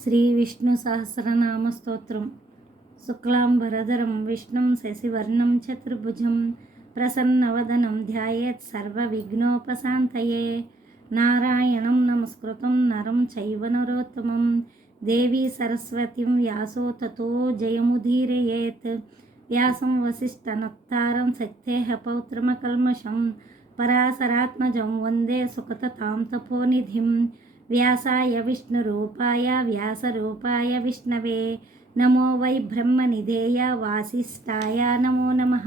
శ్రీ విష్ణు సహస్రనామ స్తోత్రం. శుక్లాంబరధరం విష్ణుం శశివర్ణం చతుర్భుజం ప్రసన్నవదనం ధ్యాయేత్ సర్వవిఘ్నోపశాంతయే. నారాయణం నమస్కృతం నరం చైవ నరోత్తమం దేవీ సరస్వతిం వ్యాసో తతో జయముదీరయేత్. వ్యాసం వసిష్ఠనత్తారం శక్తేః పౌత్రమకల్మషం పరాశరాత్మజం వందే సుఖతతాం తపోనిధిం. వ్యాసాయ విష్ణురూపాయ వ్యాసరూపాయ విష్ణవే నమో వై బ్రహ్మనిధేయ వాసిష్ఠాయ నమో నమః.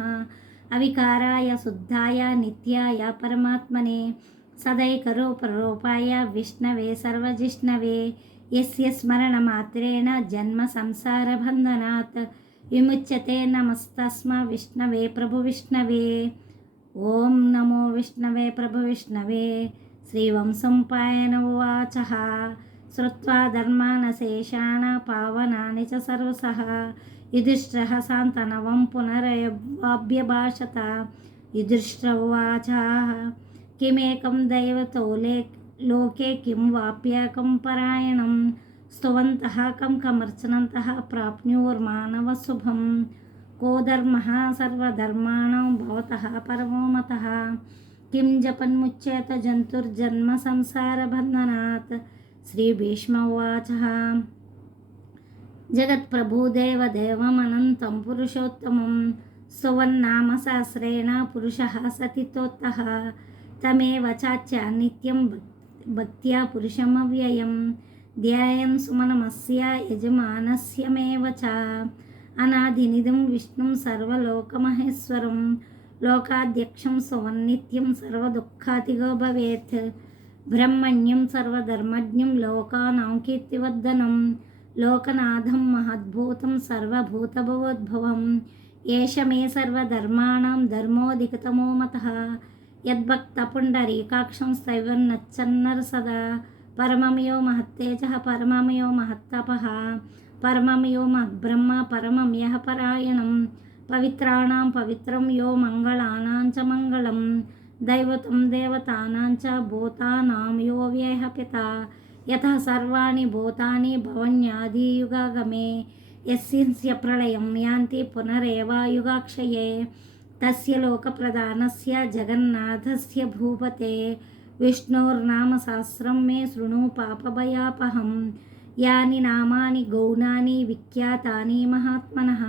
అవికారాయ శుద్ధాయ నిత్యాయ పరమాత్మనే సదైకరూపరూపాయ విష్ణవే సర్వజిష్ణవే. యస్య స్మరణమాత్రేణ జన్మ సంసారబంధనాత్ విముచ్యతే. నమస్తస్మా విష్ణవే ప్రభు విష్ణవే. ఓం నమో విష్ణవే ప్రభు విష్ణవే. శ్రీవంశంపాయన ఉవాచ శ్రుత్వా ధర్మానశేషాణ పావనాని చ సర్వసః యుధిష్ఠిరః శాంతనవం పునరభ్యభాషత. యుధిష్ఠిర ఉవాచ కిమేకం దైవతో లోకే కిం వాప్యేకం పరాయణం స్తువంతః కం కమర్చనంతః ప్రాప్నుర్మానవ శుభం. కో ధర్మః సర్వధర్మాణం భవతః పరమో మతః కిం జపన్ముచ్యేత జంతుర్జన్మ సంసారబంధనాత్. శ్రీ భీష్మ ఉవాచ జగత్ప్రభుదేవదేవమనంతం పురుషోత్తమం స్తువన్నామ సహస్రేణ పురుషः సతితోత్తః. తమేవ చాచ్య నిత్యం భక్త్యా పురుషమవ్యయం ధ్యాయన్ సుమనమస్య యజమానస్యమేవ చ. అనాదినిధం విష్ణుం సర్వలోకమహేశ్వరం లోకాధ్యక్షం సువన్నిత్యం సర్వదుఃఖాతిగో భవేత్. బ్రహ్మణ్యం సర్వధర్మజ్ఞం లోకానాం కీర్తివర్ధనం లోకనాథం మహద్భూతం సర్వభూతభవోద్భవం. ఏష మే సర్వధర్మాణం ధర్మోధికతమో మతః యద్భక్త పుండరీకాక్షం స్థైవన్నచ్చన్నర్ సదా. పరమమయో మహత్తేజః పరమమయో మహత్తపః పరమమయో మద్బ్రహ్మ పరమం యః పరాయణం. పవిత్రాణాం పవిత్రం యో మంగళానాం చ మంగళం దైవతం దేవతానాం చ భూతానాం యో వ్యయః పితా. యతః సర్వాణి భూతాని భవన్యాదియుగాగమే యస్య ప్రళయం యాంతి పునరేవాయుగాక్షయే. తస్య లోకప్రధానస్య జగన్నాథస్య భూపతే విష్ణోర్నామ సహస్రం మే శృణు పాపభయాపహం. యాని నామాని గౌణాని విఖ్యాతాని మహాత్మనః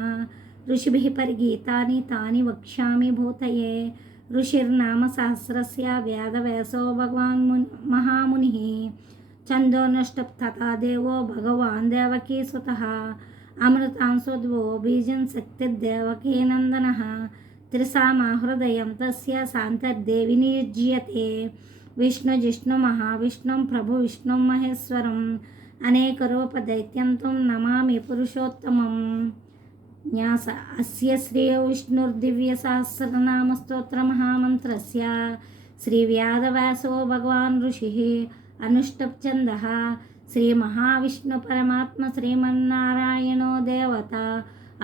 ఋషిభిః పరిగీతాని తాని వక్ష్యామి భూతయే. ఋషిర్నామ సహస్రస్య వేదవ్యాసో భగవాన్ మహామునిః ఛందోనష్టప్తథా దేవో భగవాన్ దేవకీసుతః. అమృతాంశోద్భవో బీజం శక్తిర్దేవకీ నందనః త్రిసామా హృదయం తస్య శాంతర్దేవి నిర్జీయతే. విష్ణుజిష్ణు మహావిష్ణుం ప్రభు విష్ణుం మహేశ్వరం అనేకరూపదైత్యంతం నమామి పురుషోత్తమం. న్యాస అస్య శ్రీ విష్ణుర్దివ్య సహస్రనామ స్తోత్ర మహామంత్రస్య శ్రీ వ్యాసో భగవాన్ ఋషిః అనుష్టప్ ఛందః. శ్రీ మహావిష్ణు పరమాత్మ శ్రీమన్నారాయణో దేవత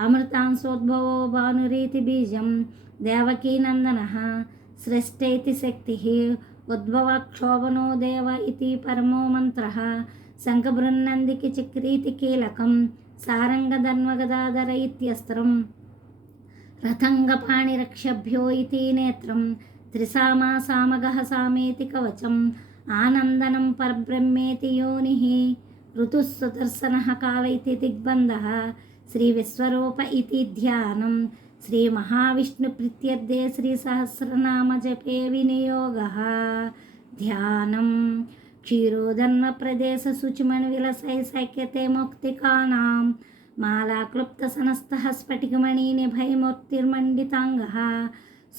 అమృతాంశోద్భవో భానురీతి బీజం దేవకీ నందనః శ్రేష్టైతి శక్తిః ఉద్భవక్షోభనో దేవ ఇతి పరమో మంత్రః. శంఖబృన్నందికి చక్రీతి కీలకం సారంగధన్వగదాధర ఇత్యస్త్రం రథంగపాణిరక్షభ్యో ఇతి నేత్రం. త్రిసామా సామగః సామేతి కవచం ఆనందనం పరబ్రహ్మేతి యోనిః. ఋతుః సుదర్శనః కాల ఇతి దిగ్బంధః శ్రీ విశ్వరూప ఇతి ధ్యానం. శ్రీ మహావిష్ణు ప్రీత్యర్థే శ్రీ సహస్రనామ జపే వినియోగః ధ్యానం. క్షీరోదన్వ ప్రదేశ శుచిమణి విలసై సఖ్యతే మౌక్తికానాం మాలాక్లుప్తసనస్తః స్ఫటికమణి నిభైమూర్తిర్మండితాంగః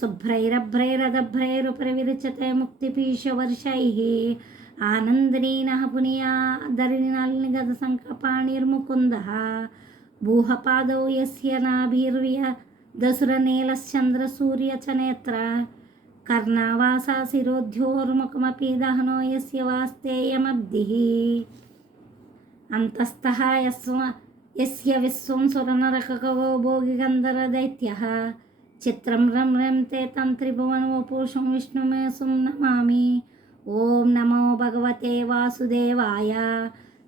శుభ్రైరభ్రైరదభ్రైరుపరి విరచతే ముక్తిపీశవర్షైః. ఆనందనీనః పునీయాధరిణాల్నిగత సంకపాణిర్ముకుందః భూహపాదౌ యస్య నాభిర్వ్య దసురనీలశ్చంద్రసూర్య చ నేత్ర కర్ణావాసా శిరోధ్యోర్ముఖమపి దహనో యస్య వాస్తేయమబ్ధిః. అంతస్థః యస్య విశ్వం సురనరకగో భోగిగంధర్వదైత్యః చిత్రం రమ్యంతే తం త్రిభువనోపూషం విష్ణుమేసుం నమామి. ఓం నమో భగవతే వాసుదేవాయ.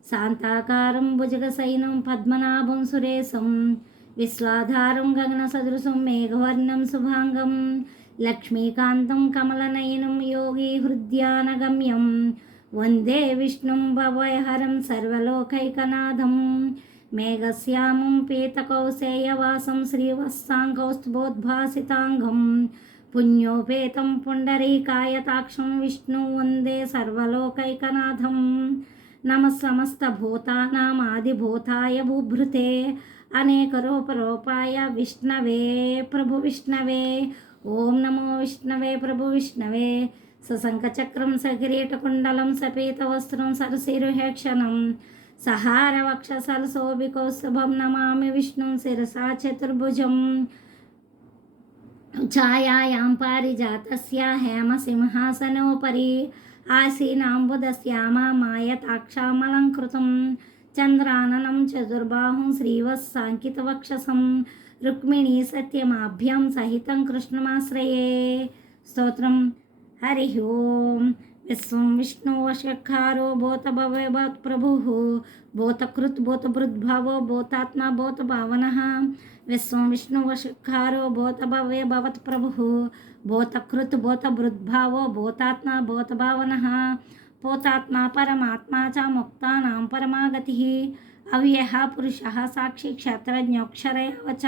శాంతాకారం భుజగశయనం పద్మనాభం సురేశం విశ్వాధారం గగనసదృశం మేఘవర్ణం శుభాంగం లక్ష్మీకాంతం కమలనయనం యోగి హృద్యానగమ్యం వందే విష్ణుం భవయహరం సర్వలోకైకనాథం మేఘశ్యామం పీతకౌశేయవాసం శ్రీవత్సాంగౌస్తుభోద్భాసితాంగం పుణ్యోపేతం పుండరీకాయతాక్షం విష్ణు వందే సర్వలోకైకనాథం నమ సమస్తభూతానామాదిభూతాయ బుభృతే అనేకరూపరూపాయ విష్ణవే ప్రభు విష్ణవే ఓం నమో విష్ణవే ప్రభు విష్ణవే సశంఖచక్రం సకిరీటకుండలం సపీతవస్త్రం సరసిరుహేక్షణం సహారవక్షసలశోభికౌస్తుభం నమామి విష్ణుం శిరసా చతుర్భుజం ఛాయాయాం పారిజాతస్య హేమసింహాసనోపరి ఆసీనాంబుదశ్యామా మాయతాక్షామలంకృతం చంద్రాననం చతుర్బాహుం శ్రీవత్సాంకితవక్షసం రుక్మిణీ సత్యమాభ్యాం సహితం కృష్ణమాశ్రయే. స్తోత్రం. హరి ఓం. విశ్వం విష్ణువశకారో భూత భవేభూత్ ప్రభు భూతకృత్ భూతభృద్భావో భూతాత్మా భూతభావనః విశ్వం విష్ణువశకారో భూత భవే భవత్ ప్రభు భూతకృత్ భూతభృద్భావో భూతాత్మా భూతభావనః భూతాత్మా పరమాత్మా చ ముక్తానాం పరమాగతిః అవ్యయః పురుషः సాక్షి క్షేత్రజ్ఞోక్షర ఏవ చ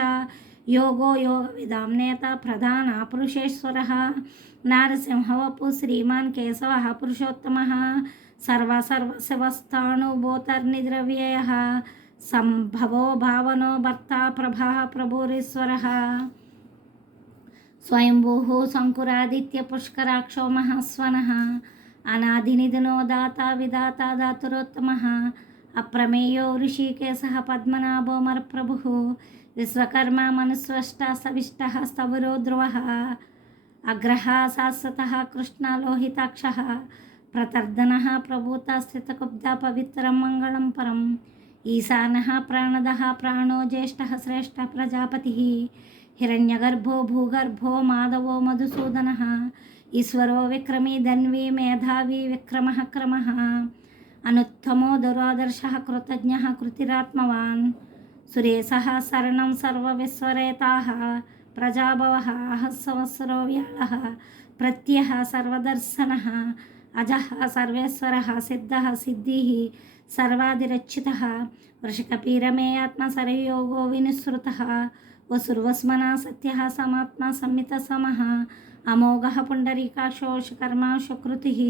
యోగో యోగవిదాం నేత ప్రధాన పురుషేశ్వరः నారసింహ వపు శ్రీమాన్ కేశవः పురుషోత్తమः సర్వశివస్థాణుభూతర్నిద్రవ్యయः సంభవో భావనో భర్త ప్రభः ప్రభురీశ్వరः స్వయంభూః శంకురాదిత్య పుష్కరాక్షో మహాస్వనः అనాదినిధనో దాత విధాత దాతురోత్తమः అప్రమేయో ఋషికేశः పద్మనాభో మరప్రభుః విశ్వకర్మ మనుస్వష్ట సవిష్టः స్థవిరో ధ్రువः అగ్రహ శాశ్వతः కృష్ణలోహితాక్షः ప్రతర్దనः ప్రభూత స్థితకుబ్ధ పవిత్రం మంగళం పరం ఈశానः ప్రాణదः ప్రాణో జ్యేష్ఠः శ్రేష్ఠ ప్రజాపతిः హిరణ్యగర్భో భూగర్భో మాధవో మధుసూదనः ఈశ్వరో విక్రమీ ధన్వీ మేధావీ విక్రమः క్రమः అనుత్తమో దురాదర్శः కృతజ్ఞः కృతిరాత్మవాన్ సురేశः శరణం సర్వవిశ్వరేతాः ప్రజాభవः అహస్సవస్సరో వ్యాళः ప్రత్యః సర్వదర్శనः అజः సర్వేశ్వరः సిద్ధः సిద్ధిः సర్వాదిరచ్చితः వృషకపీరమే ఆత్మసరయోగో వినుసృతः వసుర్వస్మనా సత్యः సమాత్మా సంమితసమः అమోఘః పుండరీకాక్షోషకర్మా సుకృతిः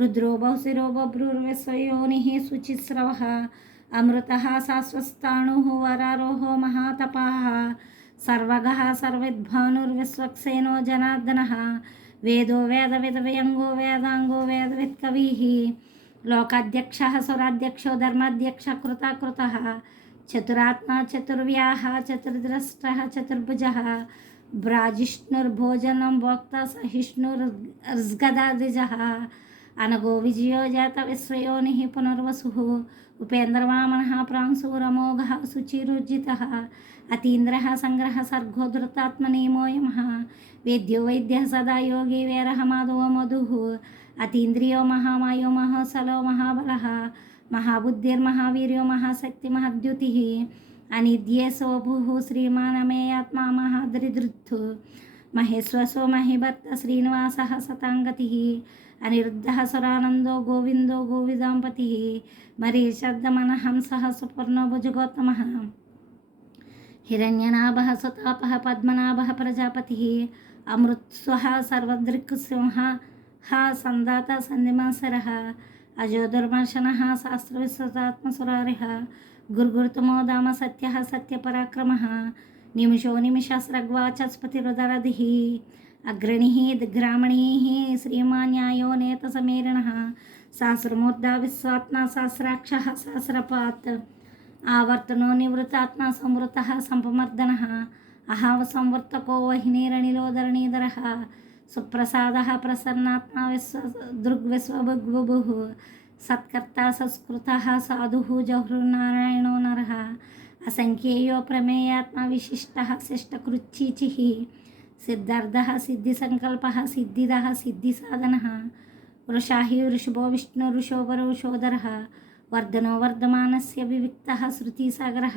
రుద్రో బహుశిరో బభ్రుర్విశ్వయోనిः శుచిస్రవः అమృతः శాశ్వస్తాణుః వరారోహో మహాతపాः సర్వగః సర్వవిద్భానుర్విశ్వక్సేనో జనార్దనः వేదో వేదవిదవ్యంగో వేదాంగో వేదవిత్కవిः లోకాధ్యక్షः సురాధ్యక్షో ధర్మాధ్యక్ష కృతకృతः చతురాత్మా చతుర్వ్యాహ చతుర్ద్రష్టः చతుర్భుజः భ్రాజిష్ణుర్భోజనం భోక్త సహిష్ణుర్గదాద్విజः అనగో విజయో జాత విశ్వయోనిః పునర్వసుః ఉపేంద్రవామనः ప్రాంశూరమోఘः శుచిరుర్జితः అతీంద్రः సంగ్రహ సర్గో ధృతాత్మనేమోయమः వేద్యో వైద్యः సదా యోగి వీరः మాధవో మధుః అతీంద్రియో మహామాయో మహోసలో మహాబలः మహాబుద్ధిర్మహావీర్యో మహాశక్తి మహాద్యుతిः అనిద్యే శోభుః శ్రీమానమే ఆత్మా మహాద్రిధృత్ మహేశ్వసో మహిభర్త శ్రీనివాసः సతాంగతిः అనిరుద్ధः సురానందో గోవిందో గోవిదాంపతిः మరీషర్ధమనహంసः సుపర్ణో భుజగోత్తమः హిరణ్యనాభः సుతాపः పద్మనాభः ప్రజాపతిः అమృత్స్వः సర్వదృక్సింహ సందాత సంధిమాసరः అజోదుర్మర్శనः శాస్త్రవిశ్వతాత్మసురారిः గురుగురుతమో దామ సత్యः సత్యపరాక్రమः నిమిషో నిమిషస్రగ్వాచస్పతిరుదరధిः అగ్రణిः దిగ్రామణీः శ్రీమాన్యాయో నేతసమీరిణः సహస్రమూర్ధా విశ్వాత్మా సహస్రాక్షः సహస్రపాత్ ఆవర్తనో నివృతాత్మా సంవృతः సంపమర్దనः అహావ సంవర్తకో వహినీరణిలోధరణీధరः సుప్రసాదः ప్రసన్నాత్మా దృగ్విశ్వభుగ్బుభుః సత్కర్తా సంస్కృతः సాధుః జహృనారాయణో నరः అసంఖ్యేయో ప్రమేయాత్మా విశిష్టः శిష్టకృచ్చీచిः సిద్ధార్థः సిద్ధిసంకల్పः సిద్ధిదः సిద్ధిసాధనः వృషాహి వృషభో విష్ణు వృషోపర వృషోదరः वर्धनो वर्धमानस्य विविक्तः श्रुतिसागरः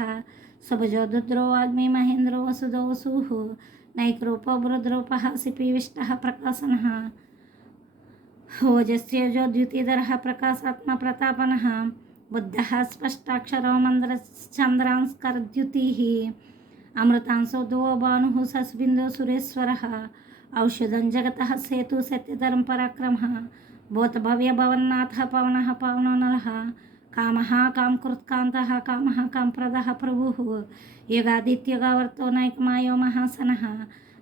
सुभजो रुद्रो वाग्मी महेन्द्रो वसुदो वसुः नैकरूपो रुद्रोपः सिपीविष्टः प्रकाशनः ओजस्योजो द्युतिधरः प्रकाशात्मा प्रतापनः बुद्धः स्पष्टाक्षरो मन्द्रश्चन्द्रांस्करद्युतिः अमृतांशो दुवो भानुः सस्बिन्दो सुरेश्वरः औषधं जगतः सेतु सत्यधर्म पराक्रमः भूतभव्यभवन्नाथः पवनः पावनो नरः कामः कामकृत्कान्तः कामः कामप्रदः प्रभुः युगादित्युगावर्तो नैकमायो महासनः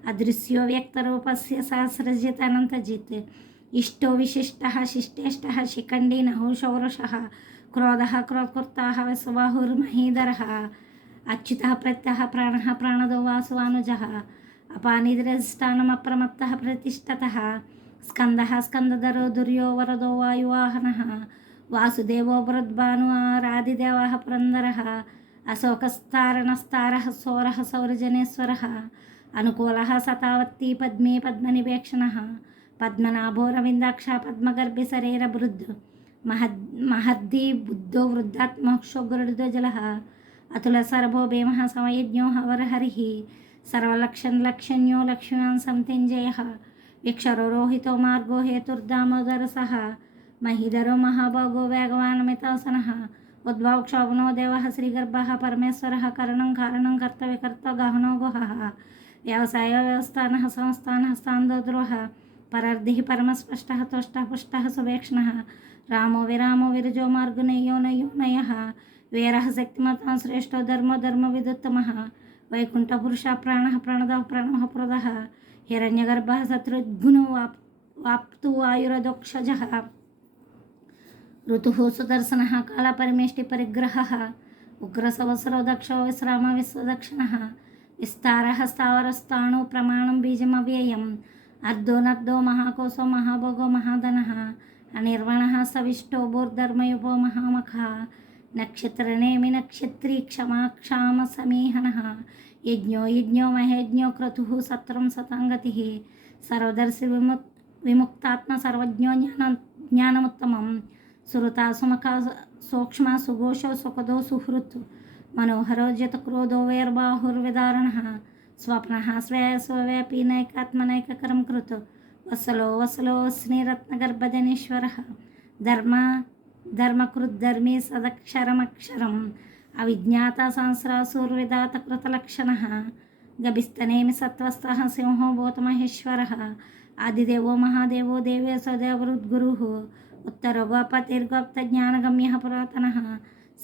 अदृश्यो व्यक्तरूपस्य सहस्रजित् अनन्तजित् इष्टो विशिष्टः शिष्टेष्टः शिखण्डी नहुषौरुषः क्रोधः क्रोधकृताः वसुबाहुर्महीधरः अच्युतः प्रत्यः प्राणः प्राणदो वासुवानुजः अपानिधिरधिष्ठानमप्रमत्तः प्रतिष्ठतः स्कन्दः स्कन्दधरो दुर्यो वरदो वायुवाहनः वासुदेवो बृहद्भानुरादिदेवः पुरन्दरः अशोकस्तारणस्तारः सौरः सौरजनेश्वरः अनुकूलः सतावत्ती पद्मे पद्मनिवेक्षणः पद्मनाभो रविन्दाक्ष पद्मगर्भे शरीरबृद्ध महद्दी बुद्धो वृद्धात्मक्षो गरुडध्वजः अतुलसर्भो भीमः समयज्ञो हवरहरिः सर्वलक्षण्यो लक्ष्म्यान् संतिञ्जयः विक्षरो रोहितो मार्गो हेतुर्दामोदरसः महीधरो महाभागो वेगवानमितासनः उद्भवक्षोभनो देवः श्रीगर्भः परमेश्वरः करणं कारणं कर्तव्यकर्ता गहनो गुहः व्यवसाय व्यवस्थानः संस्थानः स्थान्दोद्रोहः परर्धिः परमस्पष्टः तुष्टः पुष्टः सुवेक्षणः रामो विरामो विरजो मार्गनेयो नयो नयः वीरः शक्तिमतां श्रेष्ठो धर्मो धर्मविदुत्तमः वैकुण्ठपुरुषः प्राणः प्रणदः प्रणवः पुरदः हिरण्यगर्भः शत्रुघ्नो वाप्तु वायुरदोक्षजः ऋतुः सुदर्शनः कालपरिमेष्टिपरिग्रहः उग्रसवस्रो दक्षो विश्राम विश्वदक्षिणः विस्तारः स्थावरस्ताणु प्रमाणं बीजमव्ययम् अर्धो महाकोशो महाभोगो महाधनः अनिर्वणः सविष्टो भूर्धर्मयुपो महामखः नक्षत्रनेमि नक्षत्री क्षमा क्षाम समीहनः यज्ञो यज्ञो महेज्ञो क्रतुः सत्रं सताङ्गतिः सर्वदर्शि विमुक्तात्मा सर्वज्ञो ज्ञानमुत्तमं सुहृता सुमुखा सूक्ष्मा सुघोषो सुखदो सुहृत् मनोहरो जतक्रोधो वैर्बाहुर्विदारणः स्वप्नः स्वव्यापी नैकात्मनैककरं कृत वत्सलो वत्सलो स्निरत्नगर्भजनेश्वरः धर्मकृद्धर्मी सदक्षरमक्षरम् अविज्ञाता संस्रासुर्विदातकृतलक्षणः गभिस्तनेमि सत्त्वस्थः सिंहो भूतमहेश्वरः आदिदेवो महादेवो देवेशो देवरुद्गुरुः उत्तरो गोपतिर्गोप्तज्ञानगम्यः पुरातनः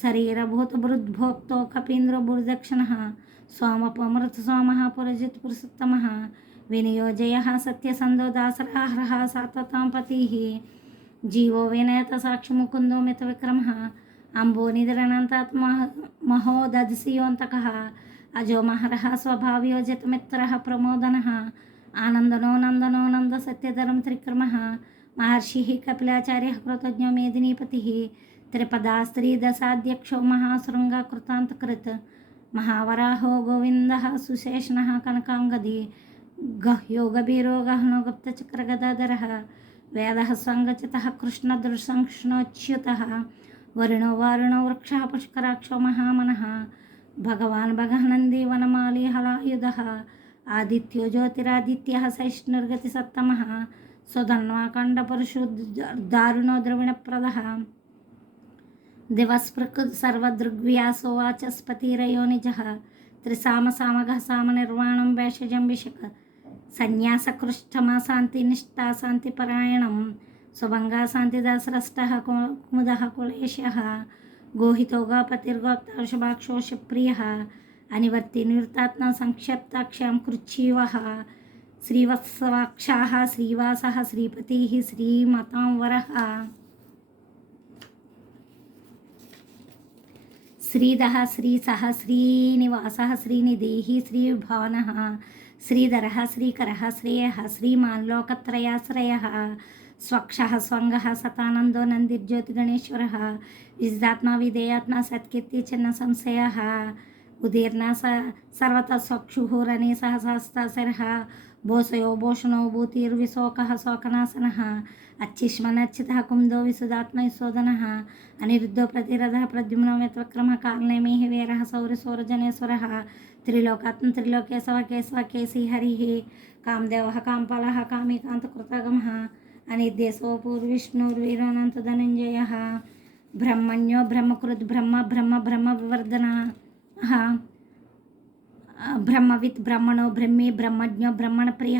शरीरभूतभृद्भोक्तो कपीन्द्रो भूर्दक्षिणः सोमपमृतसोमः पुरजित्पुरुषोत्तमः विनियोजयः सत्यसन्धो दासराहरः सात्वतां पतिः जीवो विनयतसाक्षिमुकुन्दो मितविक्रमः अम्बोनिधिरनन्तात्मा महोदधिसियोऽन्तकः अजो महरः स्वभाव्यो जितमित्रः प्रमोदनः आनन्दनो नन्दनो नन्दसत्यधरं त्रिक्रमः महर्षिः कपिलाचार्यः कृतज्ञो मेदिनीपतिः त्रिपदा स्त्रीदशाध्यक्षो महाशृङ्गकृतान्तकृत् महावराहो गोविन्दः सुशेषणः कनकाङ्गदी गह्यो गभीरो गहनो गुप्तचक्रगदाधरः वेदः स्वङ्गचितः कृष्णदृशंष्णोच्युतः वरुणो वारुणो वृक्षः पुष्कराक्षो महामनः भगवान् भगनन्दी वनमाली हलायुधः आदित्यो ज्योतिरादित्यः सहिष्णुर्गतिसत्तमः सुधन्वाकण्डपरशु दारुणो द्रविणप्रदः दिवस्पृक् सर्वदृग्व्यासो वाचस्पतिरयो निजः त्रिसामसामगः सामनिर्वाणं वैषजं विशक सन्न्यासकृष्टमा शान्तिनिष्ठा शान्तिपरायणं सुभङ्गा शान्तिदासरष्टः कुमुदः कुलेशः गोहितो गोपतिर्गोप्ता शुभाक्षो शिवप्रियः अनिवर्ति निवृत्तात्मा संक्षेप्ताक्ष्यां कृच्छीवः श्रीवत्सवाक्षाः श्रीवासः श्रीपतिः श्रीमतां वरः श्रीधः श्रीसः श्रीनिवासः श्रीनिधिः श्रीभवनः श्रीधरः श्रीकरः श्रेयः श्रीमान् लोकत्रयाश्रयः स्वक्षः स्वङ्गः सतानन्दो नन्दिर्ज्योतिगणेश्वरः विजितात्मा विधेयात्मा सत्कीर्ति चिन्न संशयः उदीर्णः सर्वतः चक्षुः रनेशः सहस्रशरः భూషయో భూషణో భూతిర్విశోకः శోకనాశనः అచ్చిష్మనచ్చితः కుందో విశుదాత్మవిశోధనः అనిరుద్ధో ప్రతిరథः ప్రద్యుమ్నో యత్వక్రమः కాలనేమిः వీరः శౌర్యశూరజనేశ్వరः త్రిలోకాత్మ త్రిలోకేశవ కేశవ కేశీ హరిः కామదేవः కాంపాలः కామీకాంతకృతగమः అనిర్దేశో పూర్విష్ణుర్వీరోనంత ధనంజయः బ్రహ్మణ్యో బ్రహ్మకృద్ బ్రహ్మ బ్రహ్మ బ్రహ్మ వివర్ధనः బ్రహ్మవిత్ బ్రహ్మణో బ్రహ్మీ బ్రహ్మజ్ఞో బ్రహ్మణప్రియ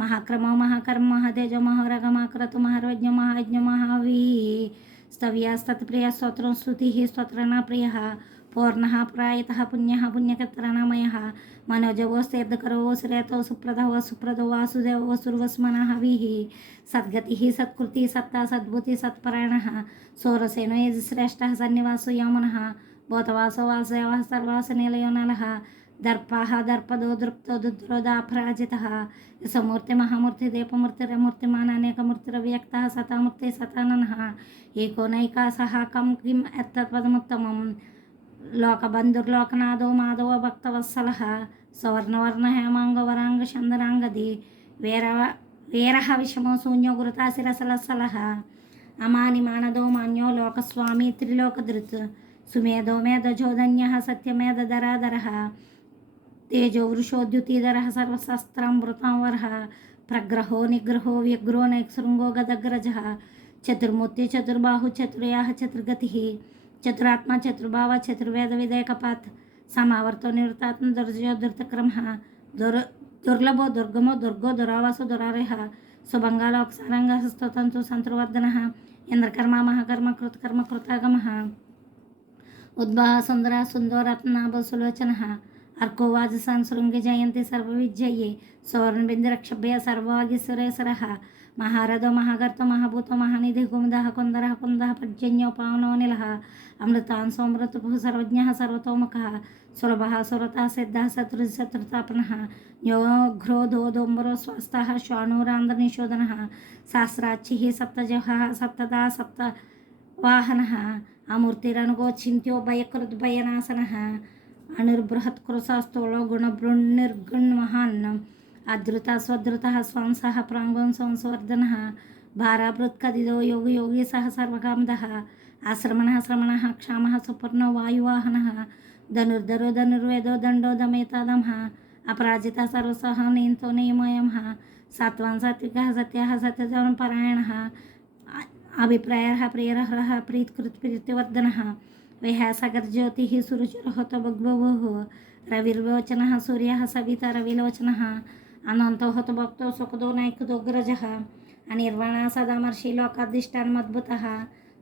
మహాక్రమో మహాకర్మ మహాతేజో మహారగ మహాక్రతు మహార్వజ్ఞో మహాయజ్ఞో మహావీ స్తవ్యాస్తత్ప్రియ స్తోత్రం స్తుతి స్తోత్రనా ప్రియ పూర్ణ ప్రాయత పుణ్య పుణ్యకర్తరణమయ మనోజవో తీర్థకరో శ్రేతో సుప్రదో సుప్రదో వాసుదేవ సుర్వస్మన హవి సద్గతి సత్కృతి సత్తా సద్భూతి సత్పరాయణ సోరసేనో యజ్శ్రేష్ఠ సన్నివాసో యమున భూతవాసో వాసుదేవ సర్వాస నిలయో నలః దర్పాః దర్పదో దృప్తో దుద్రోదాపరాజితः యశమూర్తి మహామూర్తి దీపమూర్తిరమూర్తిమాన్ అనేకమూర్తిరవ్యక్తः సతామూర్తి సతాననః ఏకోనైకాసః కం కిం ఎత్తత్పదముత్తమం లోకబంధుర్లోకనాథో మాధవ భక్తవత్సలः సవర్ణవర్ణ హేమాంగ వరాంగ చందరాంగది వీరః విషమో శూన్యో గురుతాశిరసలసలः అమాని మానదో మాన్యో లోకస్వామి త్రిలోకధృత్ సుమేధో మేధజోధన్యः సత్యమేధధరాధరः తేజో వృషోద్యుతిధరः సర్వశస్త్రామృతాంవరः ప్రగ్రహో నిగ్రహో వ్యగ్రో నైశృంగో గదగ్రజः చతుర్మూర్తి చతుర్బాహు చతుర్యాః చతుర్గతిః చతురాత్మ చతుర్భావ చతుర్వేద విధేయకపాత్ సమావర్తో నివృత్తాత్మ దుర్జయో దుర్తక్రమః దుర్లభో దుర్గమో దుర్గో దురావాసో దురారేహ సుభంగాలోకసారంగ స్తోతంతు సంతృవర్ధనః ఇంద్రకర్మ మహాకర్మ కృతకర్మ కృతాగమః ఉద్భవ సుందర సుందరత్నాభ సులోచనః అర్కోవాజసాన్ శృంగి జయంతి సర్వవిద్యయే సౌవర్ణబిందురక్షభ్య సర్వవాగీశ్వరేశ్వరः మహారథో మహాగర్తో మహాభూతో మహానిధి కుముదః కుందరః కుందః పర్జన్యో పావనో నిలః అమృతాన్ సోమృతపుః సర్వజ్ఞః సర్వతోముఖः సులభः సురతः సిద్ధः శత్రుతాపనः న్యోఘ్రోధోదోంబరో స్వస్థः శ్వానూరాంధ్రనిశోధనः సహస్రాక్షిः సప్తజహः సప్తదా సప్తవాహనः అమూర్తిరనుగోచింత్యో భయకృద్భయనాశనः అనిర్బృహత్కృశస్థూలో గుణబృన్నిర్గుణ్మహాన్ అధృత స్వధృత స్వంసః ప్రాంగం సంస్వర్ధనः భారాభృత్కదిదో యోగి యోగి సహ సర్వకామదః ఆశ్రమణः శ్రమణः క్షామः సుపర్ణో వాయువాహనः ధనుర్ధరో ధనుర్వేదో దండో దమేతాదమః అపరాజిత సర్వసః నియంతో నియమయమః సత్వాన్ సాత్వికः సత్యः సత్యధర్మపరాయణः అభిప్రాయः ప్రియరహరः ప్రీత్కృత్ ప్రీతివర్ధనः విహాసగర్జ్యోతిः సురుచిరహతో భగ్భవోః రవిర్వోచనः సూర్యः సవితా రవిలోచనः అనంతో హత భక్తో సుఖదో నైకుదోగ్రజः అనిర్వాణ సదామర్షి లోకాధిష్టానమద్భుతः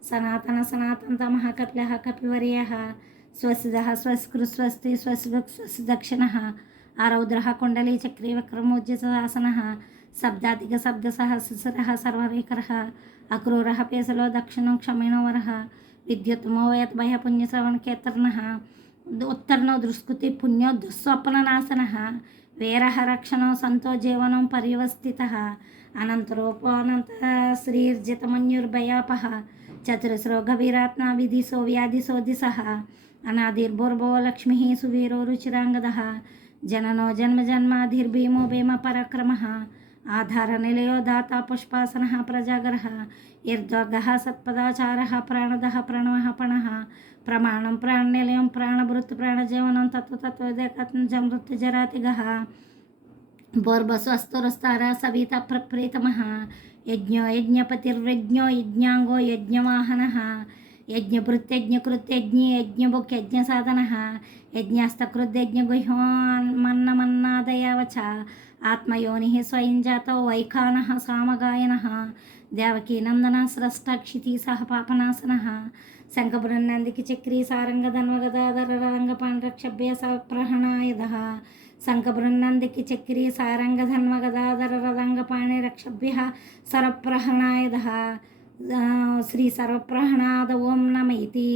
సనాతన సనాతనతమః కపిలः కపివర్యः స్వసిదः స్వస్కృత్ స్వస్తి స్వస్భుక్ స్వస్దక్షిణः ఆరౌద్రः కుండలీ చక్రీ వక్రమోజ్జితాసనः శబ్దాధిక శబ్దసః శిశిరः సర్వరీకరः అక్రూరः పేసలో దక్షిణం క్షమేణవరः విద్యుత్మో వేత్భయ పుణ్యశ్రవణకేతర్ణः ఉత్తర్ణో దుష్కృతి పుణ్యో దుస్వప్ననాశనः వీరः రక్షణో సంతో జీవనం పర్యవస్థితः అనంతరూపోనంత శ్రీర్జితమన్యుర్భయాపः చతురస్రో గభీరాత్మ విధిశో వ్యాధిశో దిశः అనాదిర్భోర్భో లక్ష్మీ సువీరో రుచిరాంగదः జననో జన్మజన్మాధిర్భీమో భీమ పరాక్రమः ఆధారనిలయో దాత పుష్పాసనः ప్రజాగరः యర్ద్వగः సత్పదాచారः ప్రాణదः ప్రణవः పణः ప్రమాణం ప్రాణనిలయం ప్రాణభృత్ ప్రాణజీవనం తత్వతత్వదేకత్వం మృత్యుజరాతిగः భోర్భస్వస్తురస్తార సవిత ప్రప్రీతమः యజ్ఞో యజ్ఞపతిర్యజ్ఞో యజ్ఞాంగో యజ్ఞవాహనः యజ్ఞభృత్యజ్ఞకృత్యజ్ఞి యజ్ఞభుక్యజ్ఞసాధనः యజ్ఞస్తకృద్యజ్ఞగుహ్యోన్మన్నమన్నాదయవచ ఆత్మయోనిః స్వయం జాతో వైఖానः సామగాయనः దేవకీనందన స్రష్టాక్షితి సహ పాపనాశనः శంఖబృన్నందికి చక్రీ సారంగధన్వగదాధరరంగపాండ్రక్షభ్య సప్రహణాయుధः శంఖబృన్నందికి చక్రీ సారంగధన్వగదాధరరంగపాణిరక్షభ్య సరప్రహణాయుధः శ్రీ సర్వప్రహణాద ఓం నమ ఇతి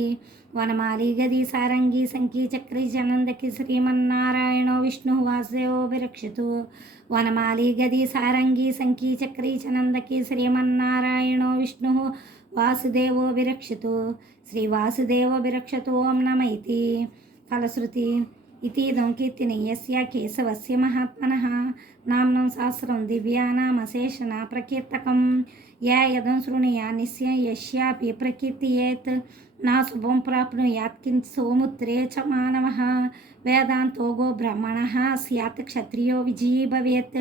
వనమాలి గది సారంగి సంకీ చక్రీ జనందకి శ్రీమన్నారాయణో విష్ణు వాసుదేవో విరక్షతు వనమాలి గది సారంగి సంకీ చక్రీ చనందకి శ్రీమన్నారాయణో విష్ణు వాసుదేవో విరక్షతు శ్రీ వాసుదేవో విరక్షతు ఓం నమ ఇతి ఫలశ్రుతి इतीदं कीर्तिनीयस्य केशवस्य महात्मनः नाम्नं सहस्रं दिव्यानामशेषणा प्रकीर्तकं या यदं शृणुया निश्चयं यस्यापि प्रकीर्तयेत् न शुभं प्राप्नुयात् किञ्च सौमुत्रे च मानवः वेदान्तो गो ब्राह्मणः स्यात् क्षत्रियो विजयी भवेत्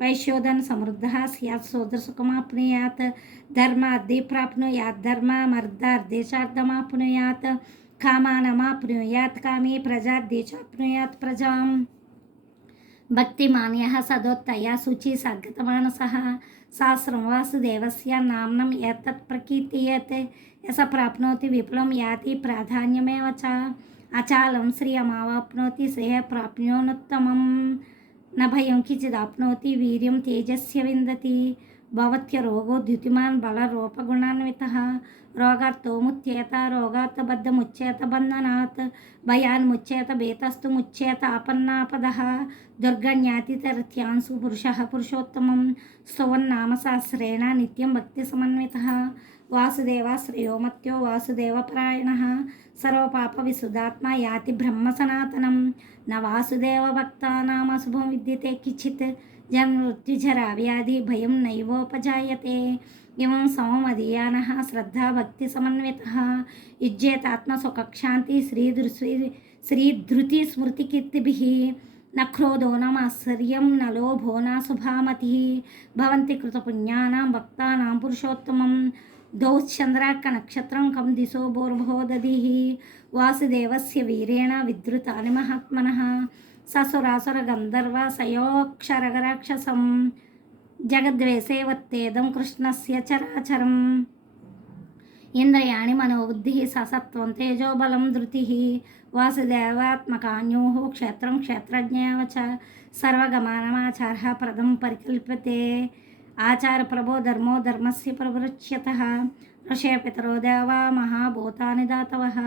वैश्योदन समृद्धः स्यात् शूद्रसुखमाप्नुयात् धर्माद्धि प्राप्नुयात् धर्मामर्धार्धे चार्धमाप्नुयात् कामानमाप्नुयात् कामे प्रजार्धे चाप्नुयात् प्रजाम् भक्तिमान्यः सदोत्तया शुचि सद्गतमानसः सहस्रं वासुदेवस्य नाम्नं एतत् प्रकीर्तयेत् यस प्राप्नोति विपुलं याति प्राधान्यमेव च अचालं श्रियमावाप्नोति श्रेयः प्राप्नोनुत्तमं न भयं किञ्चिदाप्नोति वीर्यं तेजस्य विन्दति भवत्य रोगो द्युतिमान् बलरूपगुणान्वितः रोगार्तो मुच्येत रोगात् बद्धमुच्येत बन्धनात् भयान्मुच्येत भीतस्तु मुच्येत आपन्नापदः दुर्गण्यातितरत्यांसु पुरुषः पुरुषोत्तमं स्तवन्नाम सहस्रेण नित्यं भक्तिसमन्वितः वासुदेवाश्रयो मत्यो वासुदेवपरायणः सर्वपापविशुद्धात्मा याति ब्रह्मसनातनं न वासुदेवभक्तानामशुभं विद्यते किञ्चित् जन्ममृत्युजरा व्याधि भयं नैवोपजायते इमं सममदीयानः श्रद्धा भक्तिसमन्वितः युज्येतात्मसुखशान्ति श्रीधृतिस्मृतिकीर्तिभिः न क्रोधो न मात्सर्यं न लोभो न शुभामतिः भवन्ति कृतपुण्यानां भक्तानां पुरुषोत्तमं दौश्चन्द्रार्कनक्षत्रं कं दिशो भोर्भो दधिः वासुदेवस्य वीरेण विद्रुतानि महात्मनः ससुरासुरगन्धर्व सयोक्षरगराक्षसं जगद्वेषे वत्तेदं कृष्णस्य चराचरम् इंद्रियाणि मनोबुद्धिः ससत्वं तेजोबलं धृतिः वासुदेवात्मकान्योः क्षेत्रं क्षेत्रज्ञेव च सर्वगमानमाचारः प्रदं परिकल्प्यते आचारप्रभो धर्मो धर्मस्य प्रवृच्यतः ऋषय पितरो देवा महाभूतानि दातवः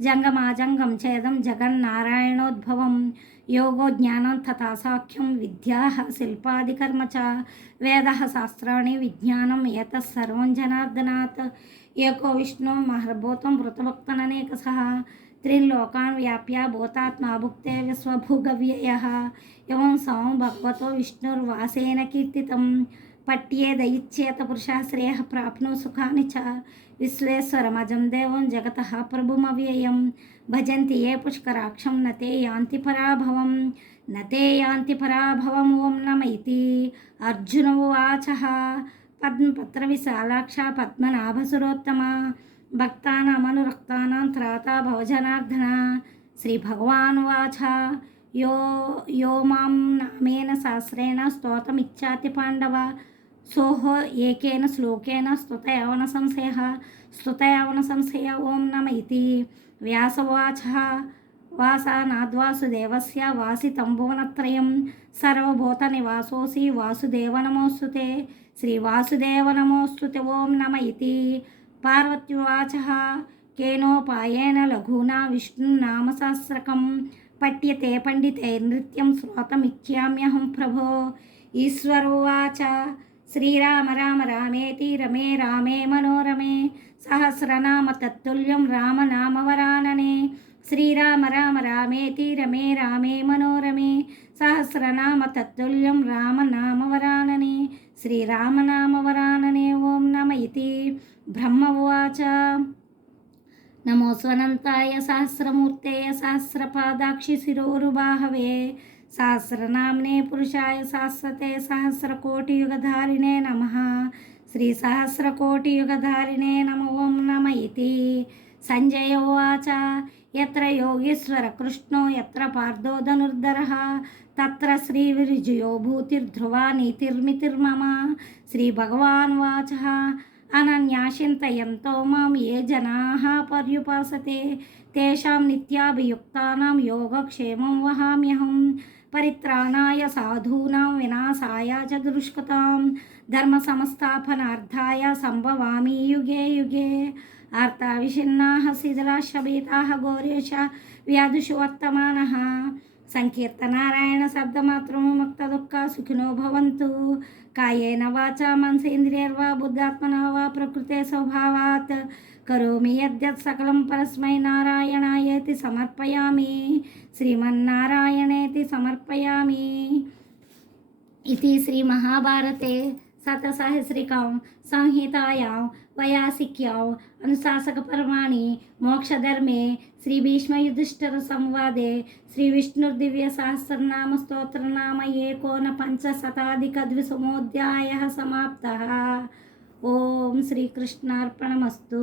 जङ्गमाजङ्गं चेदं जगन्नारायणोद्भवं योगो ज्ञानं तथा साख्यं विद्याः शिल्पादिकर्म च वेदः शास्त्राणि विज्ञानम् एतत् सर्वं जनार्दनात् एको विष्णु महर्भूतं वृतभक्तननेकसः त्रिलोकान् व्याप्य भूतात्मा भुक्ते विश्वभुगव्ययः एवं समं भगवतो विष्णुर्वासेन कीर्तितं पट्येद इच्छेत पुरुषः श्रेयः प्राप्नु सुखानि च विश्वेश्वरमजं देवं जगतः प्रभुमव्ययं भजन्ति ये पुष्कराक्षं न ते यान्ति पराभवं ॐ नम इति अर्जुन उवाचः पद्मपत्रविशालाक्ष पद्मनाभसुरोत्तमा भक्तानामनुरक्तानां त्राता भवजनार्दन श्रीभगवानुवाच यो मां नामेन सहस्रेण स्तोतुमिच्छाति पाण्डव सोह एकेन श्लोकेन स्तुतयावन संशय ओं नम इति व्यास उवाच वासानाद्वासुदेवस्य वासितं भुवनत्रयं सर्वभूतनिवासोऽसि वासुदेव नमोऽस्तुते श्रीवासुदेव नमोऽस्तुते ओं नम इति पार्वत्युवाच केनोपायेन लघुना विष्णुनामसहस्रकं पठ्यते पंडितैर्नृत्यं श्रोतुमिच्छाम्यहं प्रभो ईश्वर उवाच श्रीराम राम रामेति रमे रामे मनोरमे सहस्रनाम तत्तुल्यं राम नाम वरानने श्रीराम राम रामेति रमे रामे मनोरमे सहस्रनाम तत्तुल्यं राम नाम वरानने श्रीराम नाम वरानने ओं नम इति ब्रह्म उवाच नमो स्वनन्ताय सहस्रमूर्तये सहस्रपादाक्षि शिरोरुबाहवे सहस्रनाम्ने पुरुषाय शाश्वते सहस्रकोटियुगधारिणे नमः श्री सहस्रकोटियुगधारिणे नमो ओं नम इति संजय उवाच यत्र योगीश्वर कृष्णो यत्र पार्थो धनुर्धरः तत्र श्रीविरजियो भूतिर्ध्रुवा नीतिर्मितिर्मम श्रीभगवानुवाच अनन्याश्चिन्तयन्तो मां ये जनाः पर्युपासते तेषां नित्याभियुक्तानां योगक्षेमं वहाम्यहं परित्राणाय साधूनां विनाशाय च दुष्कृतां धर्मसंस्थापनार्थाय सम्भवामि युगे युगे आर्ताविषिन्नाः शिथिलाः शबीताः घोरेश व्याधुषु वर्तमानः సంకీర్తనారాయణ శబ్దమాత్రము ముక్త దుఃఖ సుఖినో భవంతు. కాయేన వాచా మనసేంద్రియర్వా బుద్ధాత్మనా వా ప్రకృతే స్వభావాత్ కరోమి యద్యత్ సకలం పరస్మై నారాయణాయేతి సమర్పయామి. శ్రీమన్నారాయణేతి సమర్పయామి. इति श्रीमहाभारते शतसहस्रिकां संहितायां वैयासिक्यां अनुशासकपर्वाणि मोक्षधर्मे श्रीभीष्मयुधिष्ठिरसंवादे श्रीविष्णुर्दिव्यसहस्रनामस्तोत्रनाम एकोनपञ्चशताधिकद्विशतोऽध्यायः समाप्तः. ओम श्रीकृष्णार्पणमस्तु.